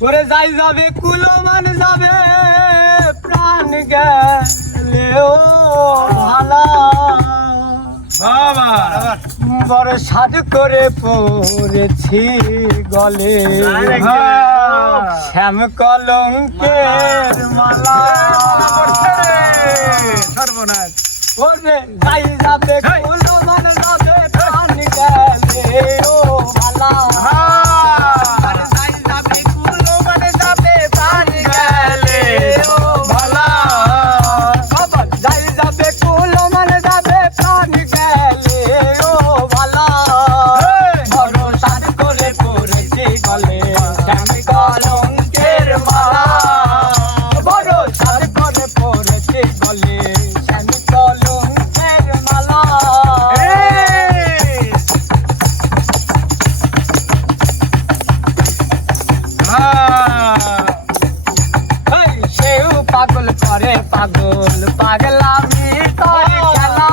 ওরে যাই যাবে কুলো মান যাবে প্রাণ গেলে ও ভালা বড় সাধ করে পড়েছি গলে শ্যাম কলঙ্কের মালা সর্বনাশ ওরে যাই যাবে কুলো মান যাবে প্রাণ গেলে ও ভালা পাগল করে পাগল পাগলামি করে খেলা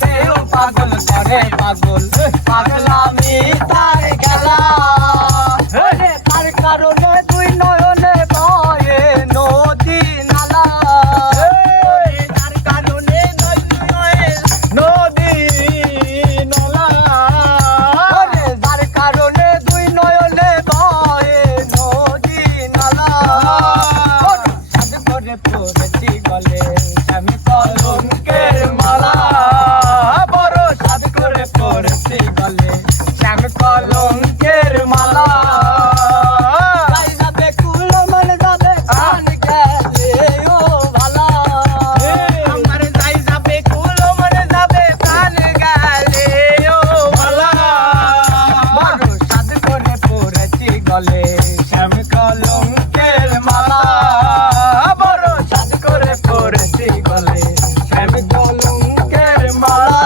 সেও পাগল করে পাগল পাগলামি তার খেলা তার কারণে দুই নয়নে বয়ে নদী নালা তার কারণে নদী নালা তার কারণে দুই নয়নে বয়ে নদী নালা পড়েছি গলে আমি কলঙ্কের মালা বড় সাধ করে পড়েছি গলে আমি কলঙ্কের মালা যাই যাবে কুলো মানে যাবে প্রাণ গেলে ও ভালা আমার যাই যাবে কুলো মানে যাবে প্রাণ গেলে ও ভালা বড় সাধ করে পড়েছি গলে আমি কলঙ্কের মালা পড়েছি গলে আমি কলঙ্কের মালা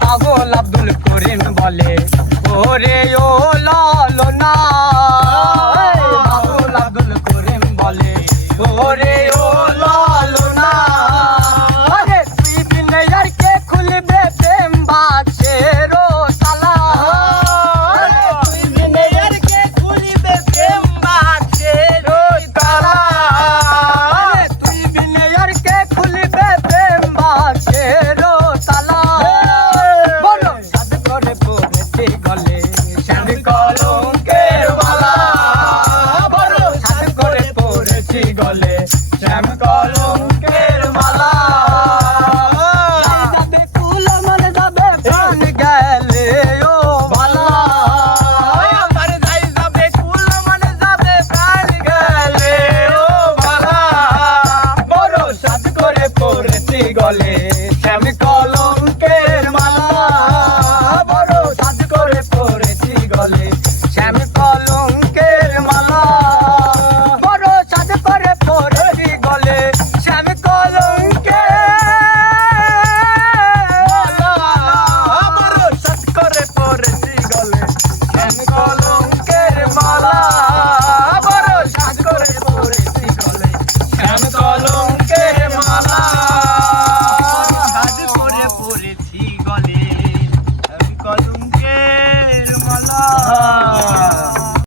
পাগল আব্দুল করিম বলে ওরে ও লালনা পাগল আব্দুল করিম বলে ওরে ও লালনা খুলবে প্রেম বাক্সের তালা তুই বিনয়ের কে খুলিবে প্রেম বাক্সের তালা তুই বিনয়ের কে খুলবে প্রেম বাক্সের তালা বলো সাধ করে পড়েছি গলে শ্যাম কলঙ্কের মালা বলো সাধ করে পড়েছি গলে শ্যাম কলঙ্কের মালা